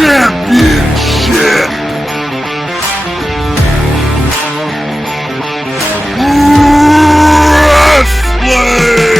Championship. Wrestling.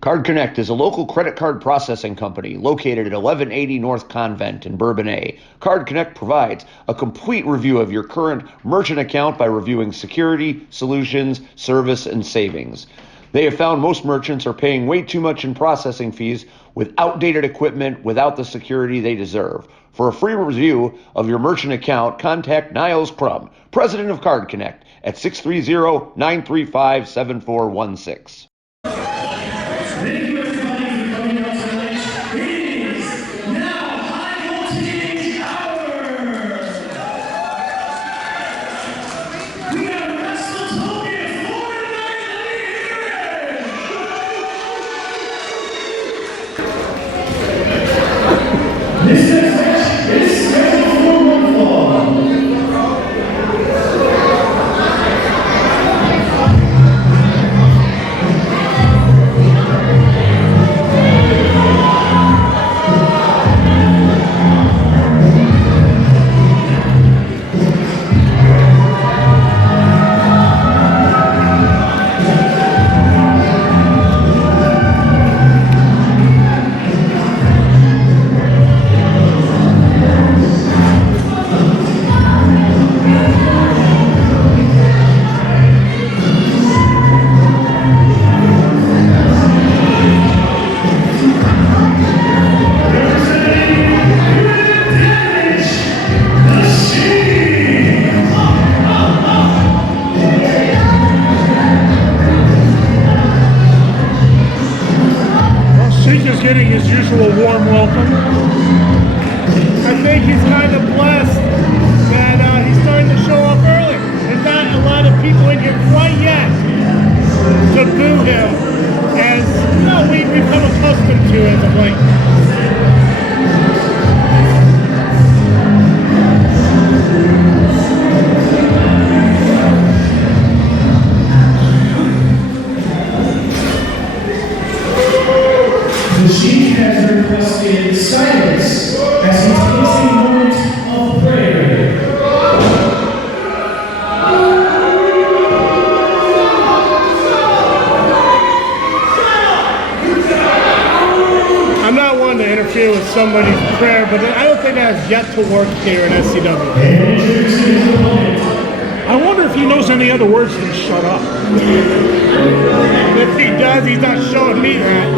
Card Connect is a local credit card processing company located at 1180 North Convent in Bourbonnais. Card Connect provides a complete review of your current merchant account by reviewing security, solutions, service, and savings. They have found most merchants are paying way too much in processing fees with outdated equipment without the security they deserve. For a free review of your merchant account, contact Niles Crum, president of Card Connect, at 630-935-7416. Thank you everybody for coming out tonight. It is now High Voltage Hour. We have WrestleTopia, Florida Night. This next match is scheduled for one fall. Getting his usual warm welcome. I think he's kind of blessed that he's starting to show up early. There's not a lot of people in here quite yet to boo him, as you know, we've become accustomed to as of late. The Chief has requested silence as he takes a moment of prayer. I'm not one to interfere with somebody's prayer, but I don't think that has yet to work here in SCW. I wonder if he knows any other words than shut up. If he does, he's not showing me that.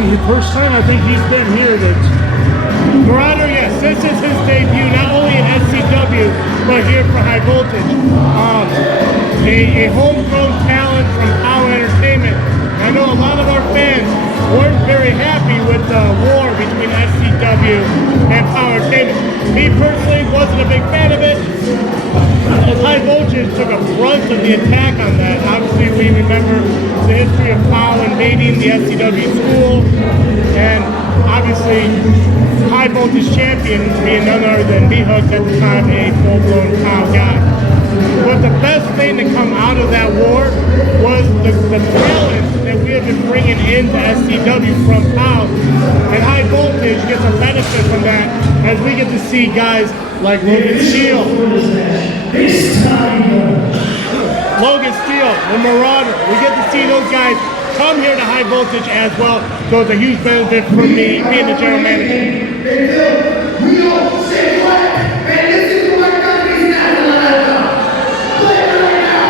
The first time I think he's been here, that's Marauder, yes, this is his debut, not only at SCW, but here for High Voltage. A homegrown talent from POW Entertainment. I know a lot of our fans weren't very happy with the war between SCW and POW Entertainment. Me personally wasn't a big fan of it, as High Voltage took a brunt of the attack on that. Obviously, we remember the history of POW invading the SCW school, and obviously High Voltage champion being none other than B-Hooks at the time, a full-blown POW guy. But the best thing to come out of that war was the talent that we have been bringing into SCW from POW, and High Voltage gets a benefit from that, as we get to see guys like Logan Steele. It's time. Logan Steele, the Marauder. We get to see those guys come here to High Voltage as well. So it's a huge benefit for me being the general manager. We don't stay quiet. And this is what company's national anthem. Play it right now.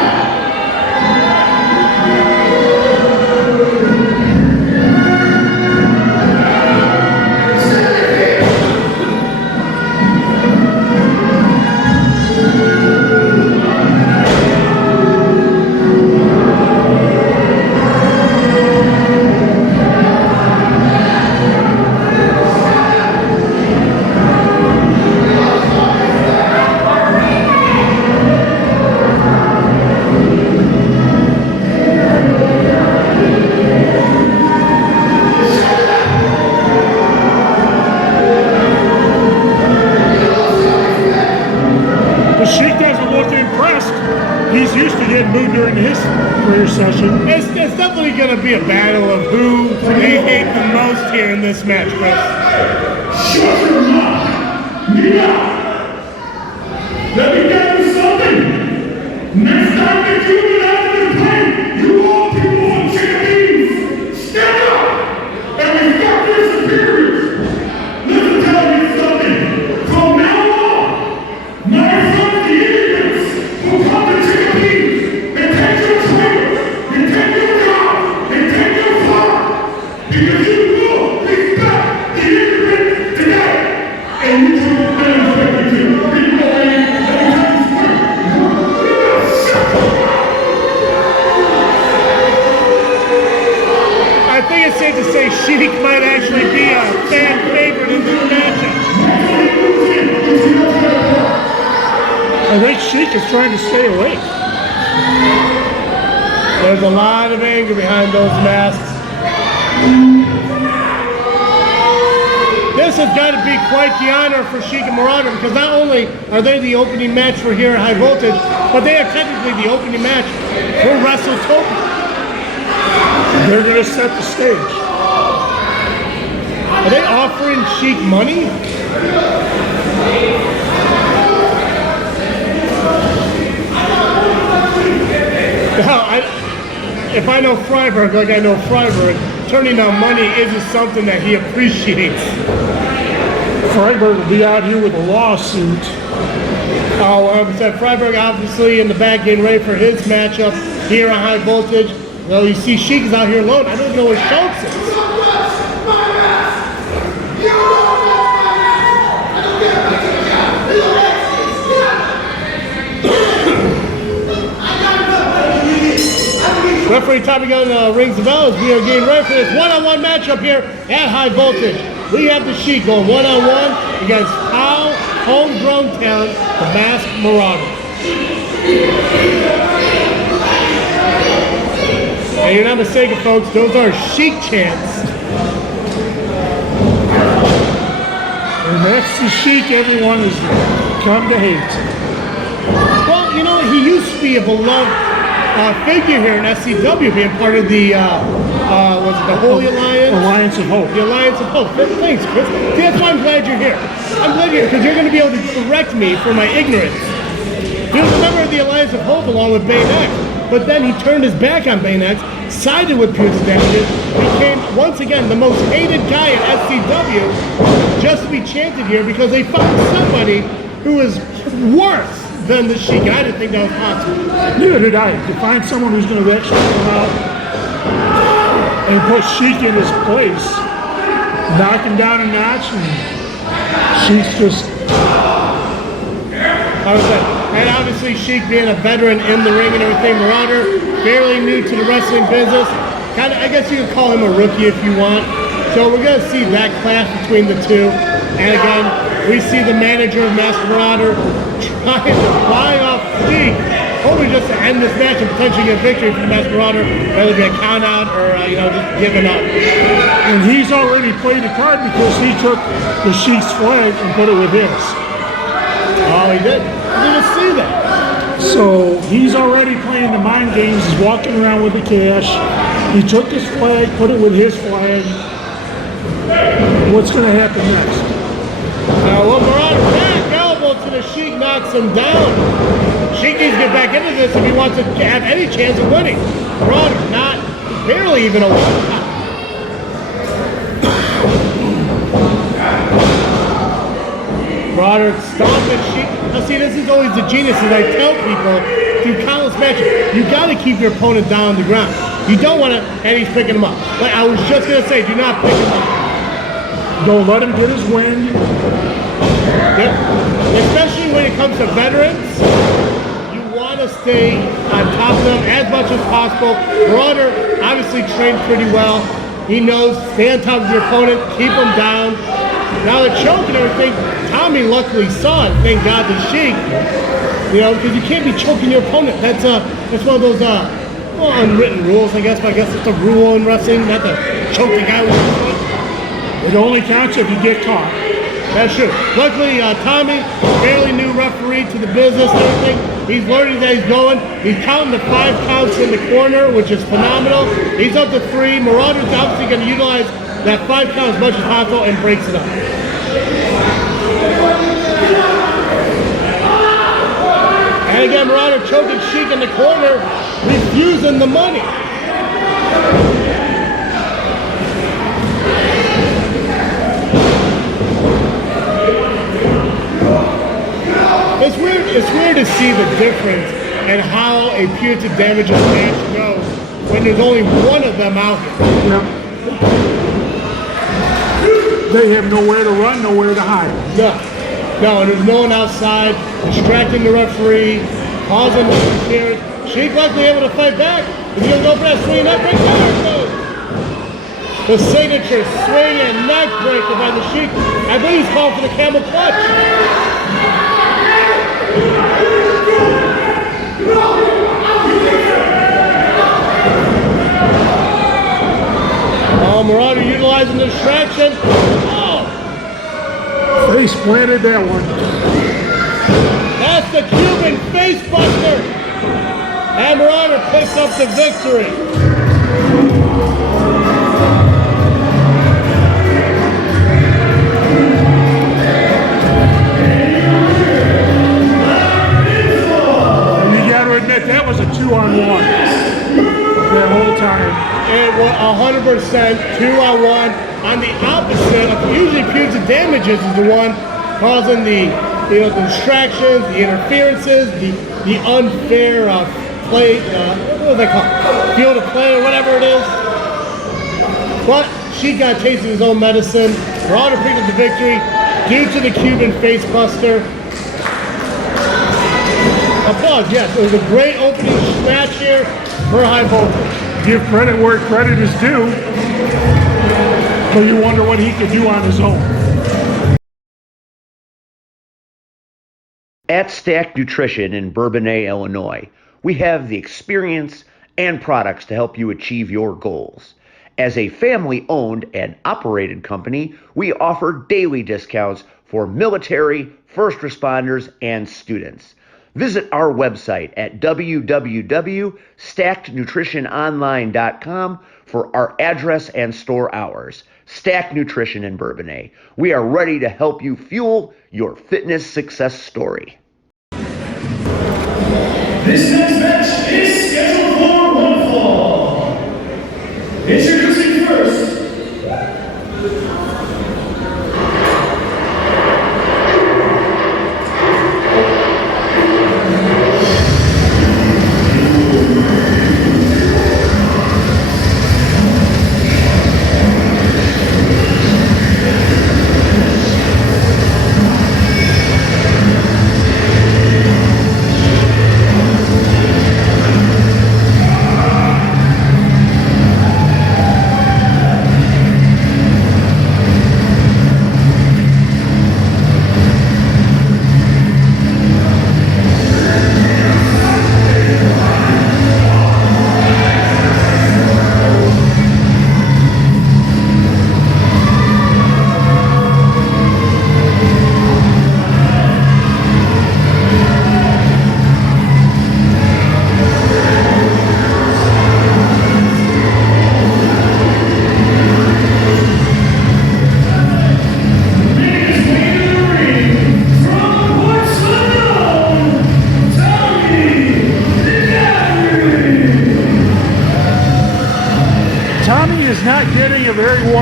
The Sheik doesn't look impressed. He's used to getting booed during his career session. It's definitely going to be a battle of who they hate the most here in this match, Chris. Shut your mouth. Mia. Let me tell you something. Next time that you get out of the plane, you all people on chicken beans, stand up and respect your superiors. Let me tell you something. From now on, my son, the idiots who come to chicken beans and take your trailers, and take your job, and take your farm, because you will respect the ignorant today. And you will respect the people. I think it's safe to say Sheik might actually be a fan favorite in this matchup. I think Sheik is trying to stay awake. There's a lot of anger behind those masks. This has got to be quite the honor for Sheik and Marauder, because not only are they the opening match for here at High Voltage, but they are technically the opening match for WrestleTopia. They're going to set the stage. Are they offering Sheik money? Now, if I know Freiberg like I know Freiberg, turning down money isn't something that he appreciates. Freiberg will be out here with a lawsuit. Freiberg obviously in the back getting ready for his matchup here on High Voltage. Well, you see Sheik is out here alone. I don't even know where Schultz is. Referee Tommy Gunn rings the bell as we are getting ready for this one-on-one matchup here at High Voltage. We have the Sheik going one-on-one against Powell, homegrown talent, the Masked Marauder. And you're not mistaken, folks, those are Sheik chants. And that's the Sheik everyone has come to hate. Well, you know, he used to be a beloved figure here in SCW, being part of the, was it the Holy Alliance? Alliance of Hope. The Alliance of Hope. Thanks, Chris. See, that's why I'm glad you're here. I'm glad you're here, because you're going to be able to correct me for my ignorance. He was a member of the Alliance of Hope along with Bane X, but then he turned his back on Bane X, sided with Puritans Damages, became, once again, the most hated guy at SCW, just to be chanted here because they found somebody who is worse than the Sheik. I didn't think that was possible. Neither did I. To find someone who's going to actually come out and put Sheik in his place, knock him down a notch, and Sheik's just... And obviously Sheik being a veteran in the ring and everything, Marauder, fairly new to the wrestling business. Kind of, I guess you could call him a rookie if you want. So we're going to see that clash between the two. And again, we see the manager of Masked Marauder trying to fly off Sheik, hoping just to end this match and potentially get a victory for the Masked Marauder, whether it be a count out or just giving up. And he's already played a card because he took the Sheik's flag and put it with his. Oh, he did? I didn't see that. So he's already playing the mind games. He's walking around with the cash. He took his flag, put it with his flag. What's going to happen next? Well, Marauder the Sheik knocks him down. Sheik needs to get back into this if he wants to have any chance of winning. Marauder, not barely even a one-count. Marauder stomping Sheik. Now see, this is always the genius that I tell people through countless matches. You got to keep your opponent down on the ground. You don't want to, and he's picking him up. Like I was just going to say, do not pick him up. Don't let him get his wind. Yep. Especially when it comes to veterans, you want to stay on top of them as much as possible. Marauder obviously trained pretty well. He knows, stay on top of your opponent, keep him down. Now the choke and everything, Tommy luckily saw it, thank God the Sheik. You know, because you can't be choking your opponent. That's one of those well, unwritten rules, I guess, but I guess it's a rule in wrestling, not to choke the guy with your foot. It only counts if you get caught. That's true. Luckily, Tommy, fairly new referee to the business and everything. He's learning as he's going. He's counting the 5 counts in the corner, which is phenomenal. He's up to 3. Marauder's obviously going to utilize that 5 count as much as possible and breaks it up. And again, Marauder choking Sheik in the corner, refusing the money. It's weird to see the difference in how a punitive damages match goes when there's only one of them out here. Yeah. They have nowhere to run, nowhere to hide. No, and there's no one outside distracting the referee, causing interference. Sheik likely able to fight back. He's going to go for that swing neck break. There it goes. The signature swing and neck breaker by the Sheik. I believe he's calling for the camel clutch. Oh, Marauder utilizing the distraction. Oh! Face planted that one. That's the Cuban face buster. And Marauder picks up the victory. That was a 2-on-1 that whole time. It was 100% 2-on-1. On the opposite, usually punitive damages is the one causing the the distractions, the interferences, the unfair play. What do they call it? Field of play or whatever it is. But Sheik got chasing his own medicine. Marauder picked up the victory due to the Cuban face buster. Applause, yes. It was a great opening match here for High Voltage. Give credit where credit is due. But you wonder what he could do on his own. At Stacked Nutrition in Bourbonnais, Illinois, we have the experience and products to help you achieve your goals. As a family-owned and operated company, we offer daily discounts for military, first responders, and students. Visit our website at www.stackednutritiononline.com for our address and store hours. Stacked Nutrition in Bourbonnais. We are ready to help you fuel your fitness success story. This next match is scheduled for one fall. Introducing first,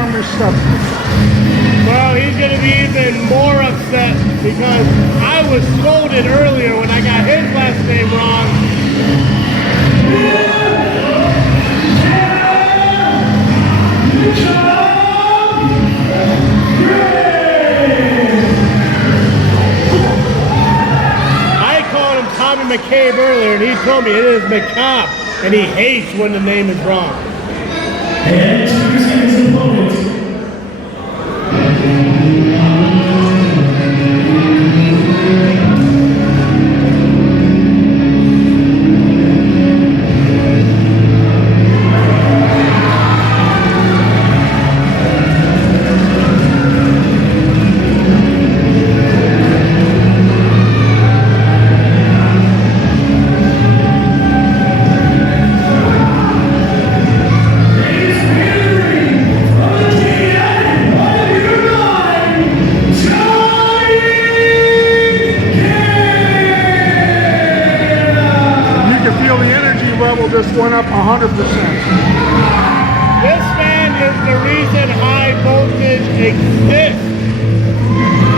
understepped. Well, he's going to be even more upset because I was scolded earlier when I got his last name wrong. I called him Tommy McCabe earlier, and he told me it is McCabe, and he hates when the name is wrong. And introducing his opponent. Just went up 100%. This man is the reason high voltage exists.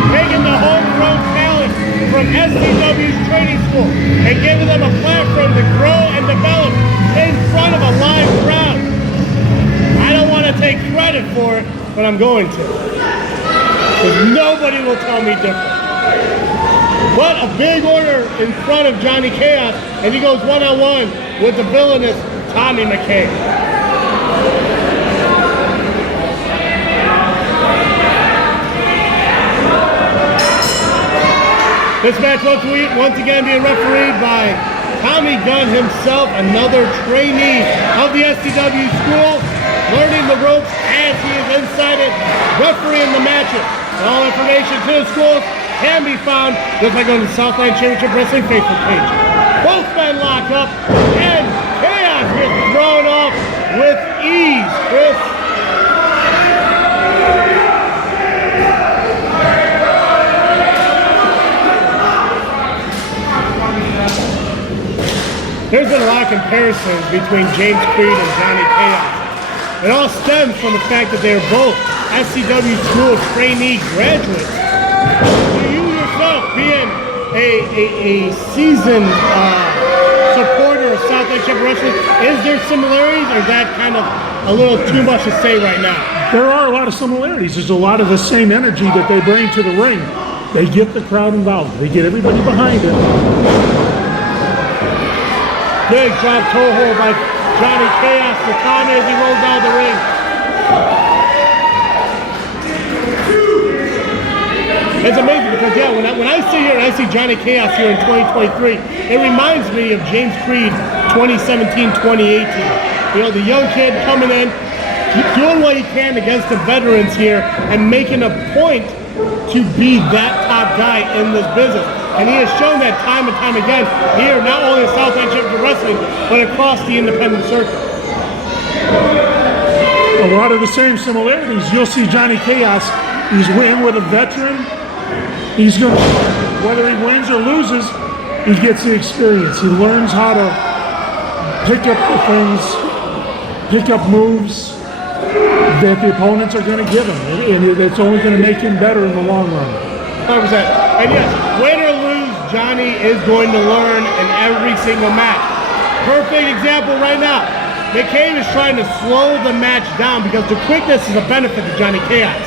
Taking the homegrown talent from SCW's training school and giving them a platform to grow and develop in front of a live crowd. I don't want to take credit for it, but I'm going to. Because nobody will tell me different. But a big order in front of Johnny Chaos, and he goes one-on-one with the villainous Tommy McCabe. This match once again being refereed by Tommy Gunn himself, another trainee of the SCW school, learning the ropes as he is inside it, refereeing the matches. And all information to the schools can be found just by going to the Southland Championship Wrestling Facebook page. Both men lock up, and Chaos gets thrown off with ease, Chris. There's been a lot of comparisons between James Creed and Johnny Chaos. It all stems from the fact that they're both SCW school trainee graduates. You yourself, being a seasoned supporter of Southland Champion Wrestling, is there similarities, or is that kind of a little too much to say right now? There are a lot of similarities. There's a lot of the same energy that they bring to the ring. They get the crowd involved. They get everybody behind it. Big drop toe hold by Johnny Chaos to Tommy as he rolls down the ring. It's amazing because, yeah, when I sit here and I see Johnny Chaos here in 2023, it reminds me of James Creed 2017, 2018. You know, the young kid coming in, doing what he can against the veterans here and making a point to be that top guy in this business. And he has shown that time and time again here, not only in Southland Championship Wrestling, but across the independent circuit. A lot of the same similarities. You'll see Johnny Chaos, he's in with a veteran. He's going to, whether he wins or loses, he gets the experience. He learns how to pick up the things, pick up moves that the opponents are going to give him. And it's only going to make him better in the long run. 100%. And yes, win or lose, Johnny is going to learn in every single match. Perfect example right now. McCabe is trying to slow the match down because the quickness is a benefit to Johnny Chaos.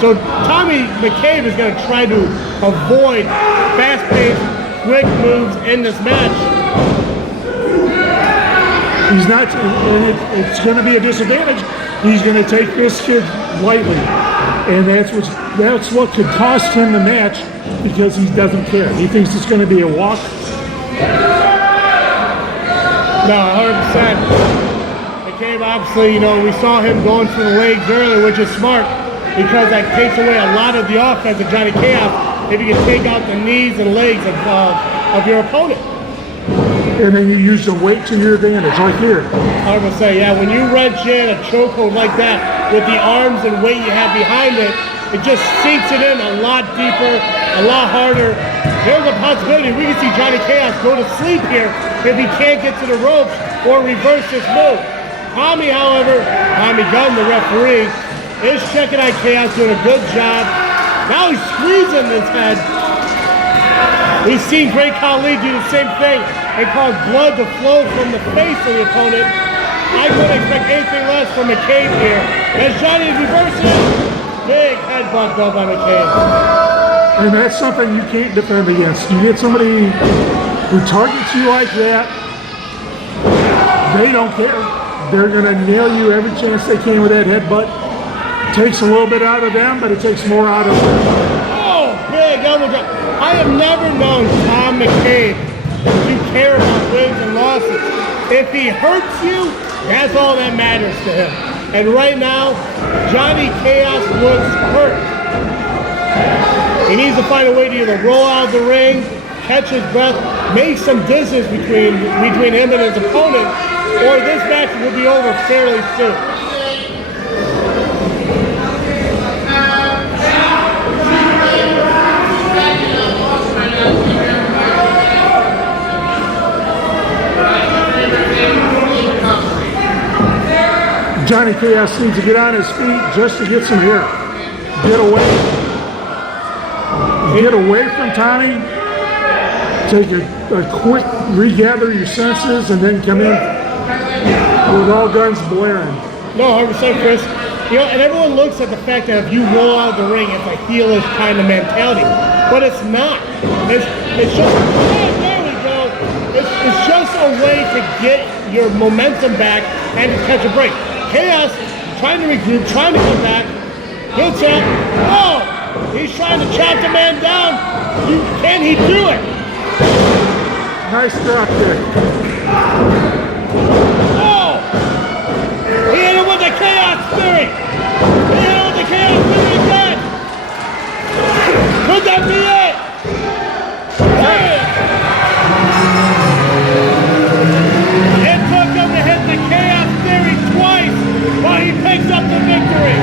So Tommy McCabe is going to try to avoid fast-paced, quick moves in this match. He's not, and it's going to be a disadvantage. He's going to take this kid lightly. And that's what could cost him the match because he doesn't care. He thinks it's going to be a walk. No, 100%. McCabe, obviously, you know, we saw him going for the legs earlier, which is smart because that takes away a lot of the offense of Johnny Chaos if you can take out the knees and legs of your opponent. And then you use the weight to your advantage, like here. I would say, yeah, when you wrench in a chokehold like that with the arms and weight you have behind it, it just sinks it in a lot deeper, a lot harder. There's a possibility we can see Johnny Chaos go to sleep here if he can't get to the ropes or reverse this move. Tommy, however, Tommy Gunn, the referee, is checking on Chaos, doing a good job. Now he's squeezing his head. We've seen Great Khali do the same thing and cause blood to flow from the face of the opponent. I couldn't expect anything less from McCabe here. As Johnny reverses, big headbutt though by McCabe. And that's something you can't defend against. You get somebody who targets you like that, they don't care. They're going to nail you every chance they can with that headbutt. Takes a little bit out of them, but it takes more out of them. Oh, big elbow drop. I have never known Tom McCabe to care about wins and losses. If he hurts you, that's all that matters to him. And right now, Johnny Chaos looks hurt. He needs to find a way to either roll out of the ring, catch his breath, make some distance between him and his opponent, or this match will be over fairly soon. Johnny Chaos needs to get on his feet just to get some air. Get away from Tommy. Take a quick regather your senses and then come in with all guns blaring. No, 100%, Chris. You know, and everyone looks at the fact that if you roll out of the ring, it's a heelish kind of mentality. But it's not. It's just, oh, there we go. It's just a way to get your momentum back and to catch a break. Chaos trying to regroup, trying to come back. Hits out. Oh! He's trying to chop the man down. Can he do it? Nice drop kick. Oh! He hit him with the Chaos Theory. He hit him with the Chaos Theory again. Could that be it? It took him to hit the Chaos Theory twice, but he picks up the victory.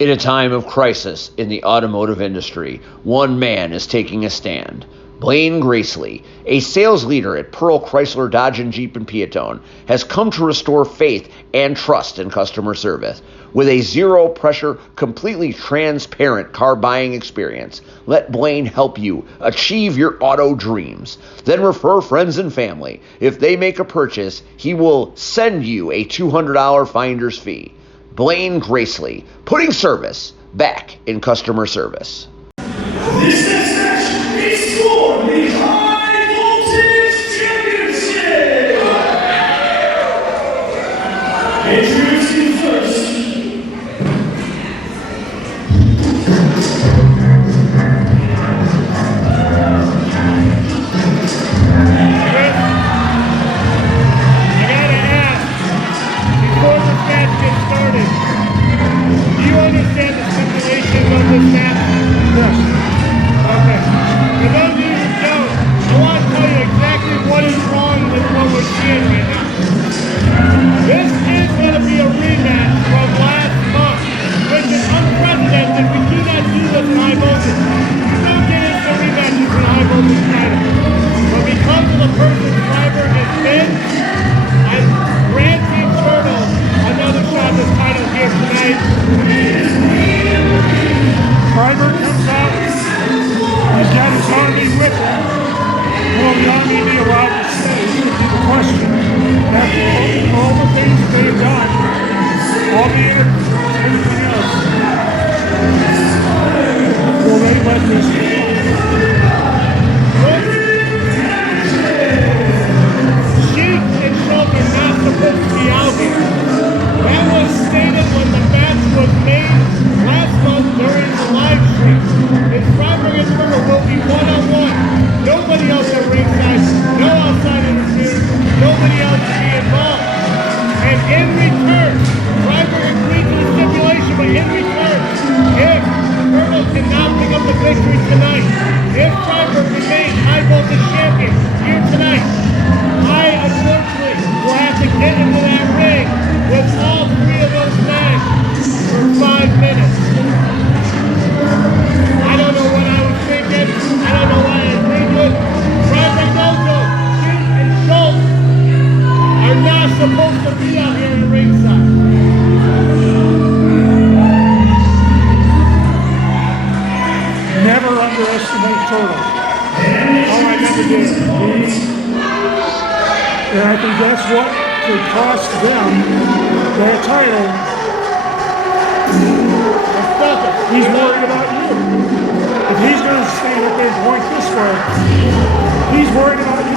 In a time of crisis in the automotive industry, one man is taking a stand. Blaine Gracely, a sales leader at Pearl Chrysler Dodge and Jeep and Peatone, has come to restore faith and trust in customer service. With a zero-pressure, completely transparent car buying experience, let Blaine help you achieve your auto dreams. Then refer friends and family. If they make a purchase, he will send you a $200 finder's fee. Blaine Gracely, putting service back in customer service. This next match is for the High Voltage Championship! Introducing first, think that's what could cost them their title. He's worried about you. If he's going to stand up there and point this way, he's worried about you.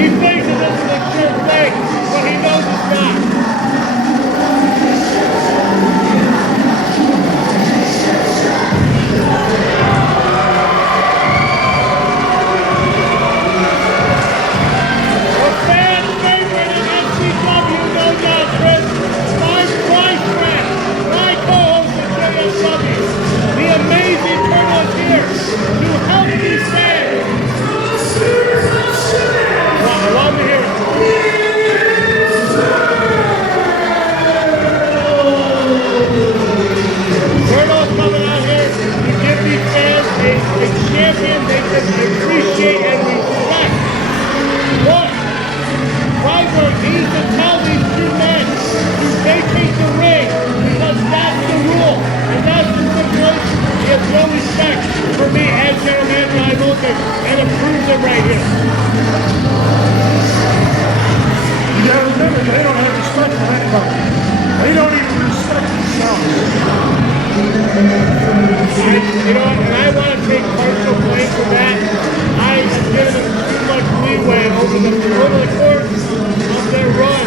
He thinks that this is a sure thing, but he knows it's not. A fan favorite in NCW, no doubt, Chris. My price friend, my co-host at JSW. The amazing Colonel is here to help these fans. Wow, I love to hear it. Colonel's coming out here to give these fans a champion they can appreciate and respect. But Ryberg needs to tell these two men to vacate the ring because that's the rule and that's the stipulation. He has no respect for me as general manager I look at and it proves it right here. You gotta remember, they don't have respect for anybody. They don't even respect themselves. You know, and I want to take partial blame for that. I have given them too much leeway over the course of their run.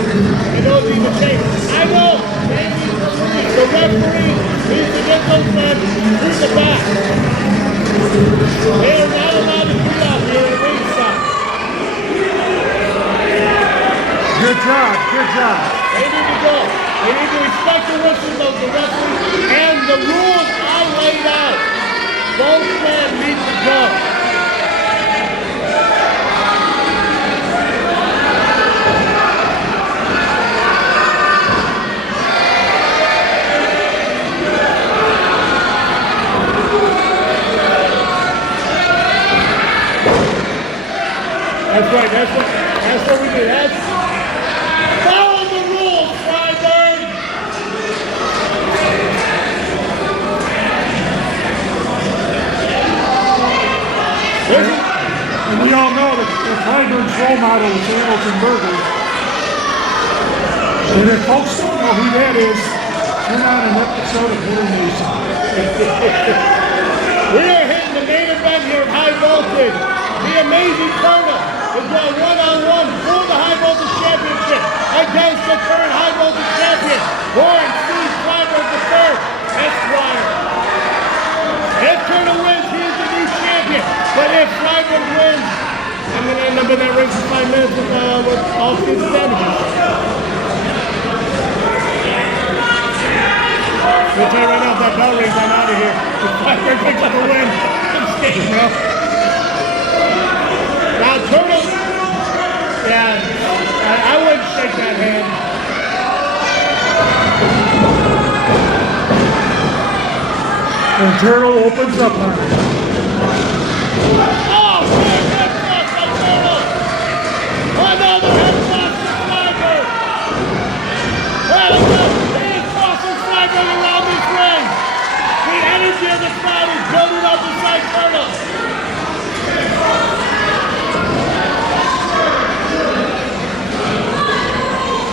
I know it's even change. I know they need to leave. The referee needs to get those men through the back. They are not allowed to do that here at ringside. Good job, good job. They need to go. They need to respect the wishes of the referee and the rules I laid out. Both men need to go. That's right. That's what we do. That's follow the rules, Freiberg. And we all know that Freiberg's role model is Hamilton Berger. And if folks don't know who that is, turn on an episode of Little Mason. We are hitting the main event here of High Voltage. The amazing Colonel is going one-on-one for the High Voltage Championship against the current High Voltage Champion, Warren C. Freiberg III, Esquire. If Colonel wins, he is the new champion. But if Freiberg wins, I'm going to end up in that ring for 5 minutes with all kinds of damages. I'll tell you right now, if that bell rings, I'm out of here. If Freiberg picks up a win, I'm staying, bro. Now, Colonel, yeah, I wouldn't shake that hand. And Turtle opens up on it. Oh, man, head cross by Colonel. Another head cross by Freiberg. Head cross by Freiberg around this ring. The energy of the crowd is building up inside Colonel.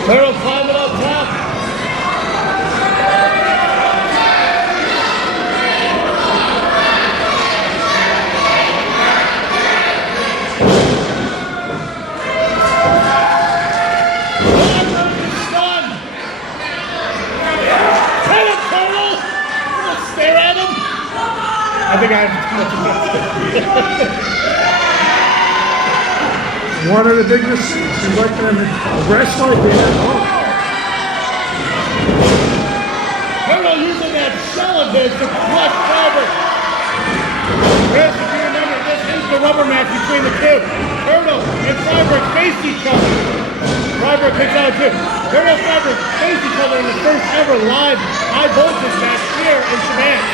Colonel climbing up top. Freiberg is stunned. Tell him, Colonel. I'm gonna stare at him. I think I have to. One of the biggest, he's like them rest like that. Oh. Colonel using that shell of his to crush Freiberg. Chris, if you remember, this is the rubber match between the two. Colonel and Freiberg face each other. Freiberg picks out too. Colonel and Freiberg face each other in the first ever live high voltage match here in Savannah.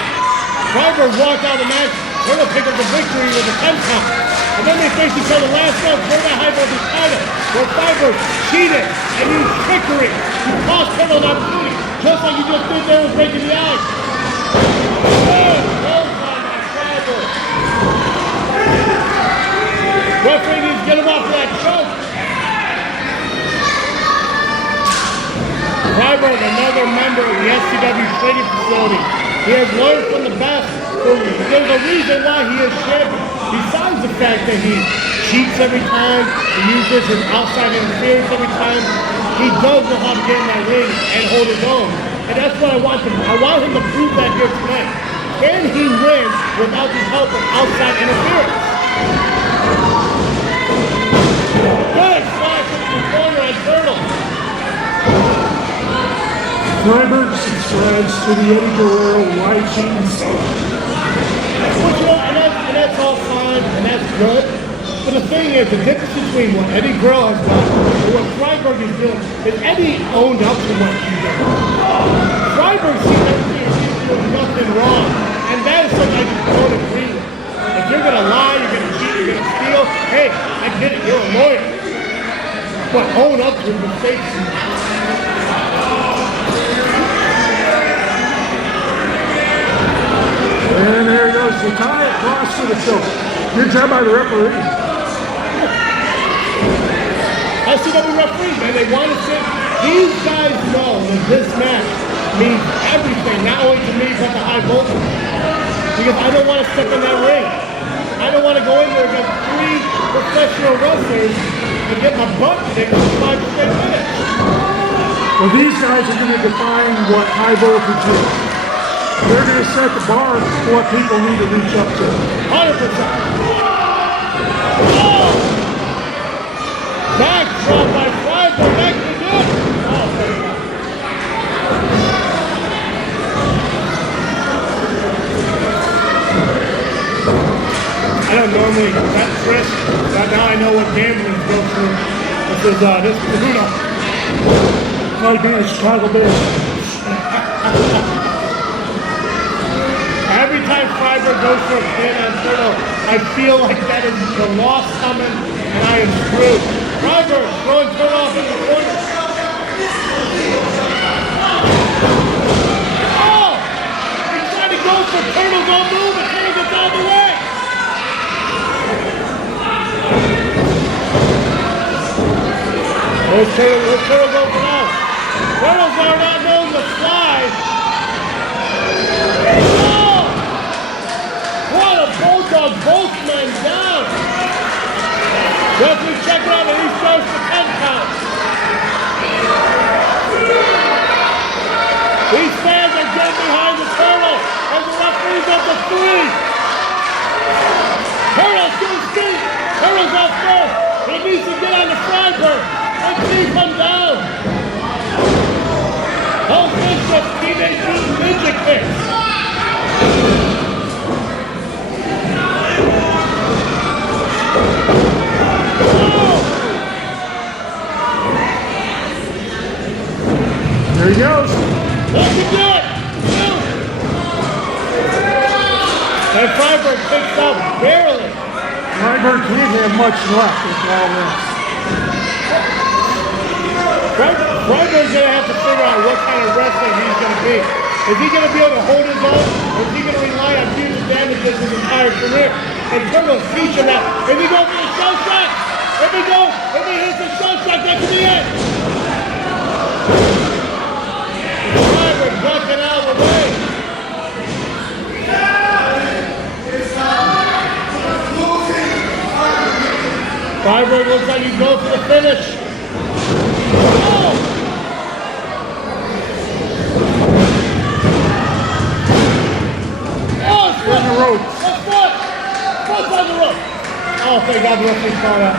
Freiberg walked out of the match. Colonel picked up the victory with a 10 count. And then they faced each other last month for the high voltage title, where Freiberg cheated and used trickery to cost Colonel an opportunity, just like he just did there with breaking the ice. Good clothesline by Freiberg. Referee needs to get him off of that choke. Freiberg, another member of the SCW training facility. He has learned from the best. So there's a reason why he is champion. Besides the fact that he cheats every time, he uses his outside interference every time, he does know how to get in that ring and hold his own. And that's what I want him to prove that here tonight. Can he win without the help of outside interference? Good splash into the corner on Turtle. Freiberg subscribes to the Eddie Guerrero YG. Which and that's all fine and that's good. But the thing is, the difference between what Eddie Guerrero has done and what Freiberg is doing is Eddie owned up to what he did. Freiberg sees everything as he's doing nothing wrong. And that is something I just don't agree with. If you're going to lie, you're going to cheat, you're going to steal, hey, I get it, you're a lawyer. But own up to your mistakes. And there goes the tie across to the choke. Good job by the referee. SCW referees, man, they want to sit. These guys know that this match means everything, not only to me, but to high voltage. Because I don't want to step in that ring. I don't want to go in there against 3 professional wrestlers and get my butt kicked for 5 straight minutes. Well, these guys are going to define what high voltage is. They're going to set the bar for what people need to reach up to. 100%. Oh! Back drop by Freiberg, that can do it. I don't normally bet Chris, but now I know what gambling goes through. This is Bruno. Like being a Chicago Bears. Every time Freiberg goes for a pin on Turtle, I feel like that is the loss coming, and I am screwed. Freiberg throwing Turtle off in the corner. Oh! He's trying to go for Turtle, don't move, and Turtle gets out of the way. Where's Turtle go for now? Turtles are not known to fly. Oh! What a bulldog, both men down. Referee check it out and he starts the 10 count. These fans are getting behind the Turtle and the referee's up to 3. Turtle's to his feet. Turtle's up first. He needs to get on the Freiberg and keep him down. Don't think just Teenage Mutant Ninja kicks. There he goes. That's a good. And Freiberg picks up barely. Freiberg can't have much left with all this. Freiberg's going to have to figure out what kind of wrestler he's going to be. Is he going to be able to hold his own, or is he going to rely on future damages his entire career? And Turtle's teaching that. If he goes for the shell shot, if he hits the shell shot, that could be it. Freiberg ducking out of the way. Freiberg looks like he's going for the finish. Oh! Oh, it's On the ropes. That's foot! Foot's on the rope. Oh, thank God the referee saw that.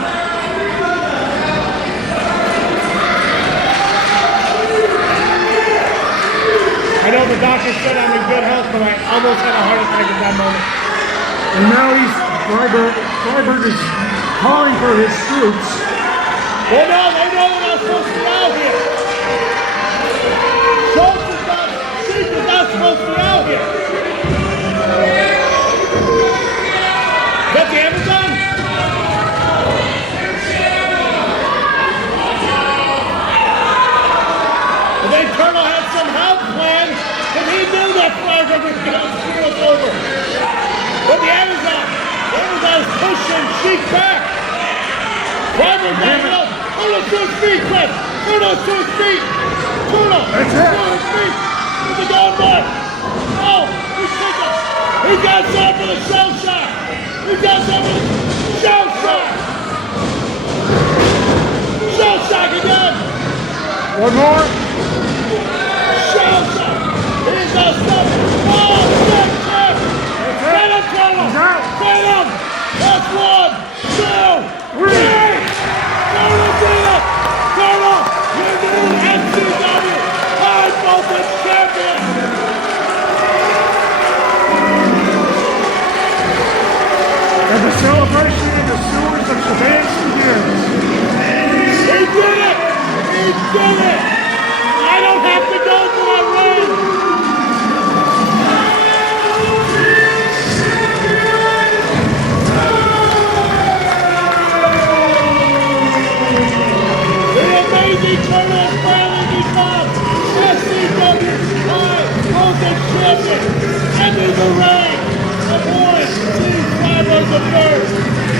I know the doctor said I'm in good health, but I almost had a heart attack at that moment. And now Freiberg is calling for his troops. Well, no, they know they're not supposed to be out here. Schultz is not supposed to be out here. Is that the Amazon? And then Turtle had some help plan, and he knew that Freiberg was going to screw us over. But the Amazon is pushing Sheik back. Freiberg down low. Turtle to his feet, Chris. Turtle's to his feet. Turtle. That's it. To his feet. To the gun bar. Oh, he's taking. He got some for the shell shock. He got some for the shell shock. Shell shock again. One more. Shell shock. He's a stop. Oh, shit, shit. Get him, Turtle. He's out. Get him. That's 1, 2, 3. Turtle did it. Turtle, your new NCW High Voltage Champion. And the celebration in the sewers of Savannah begins. He did it. He did it. I don't have to go for a ring. The amazing Turtle has finally become SCW High Voltage Champion. Ending the reign of Warren C. Flyboy the First.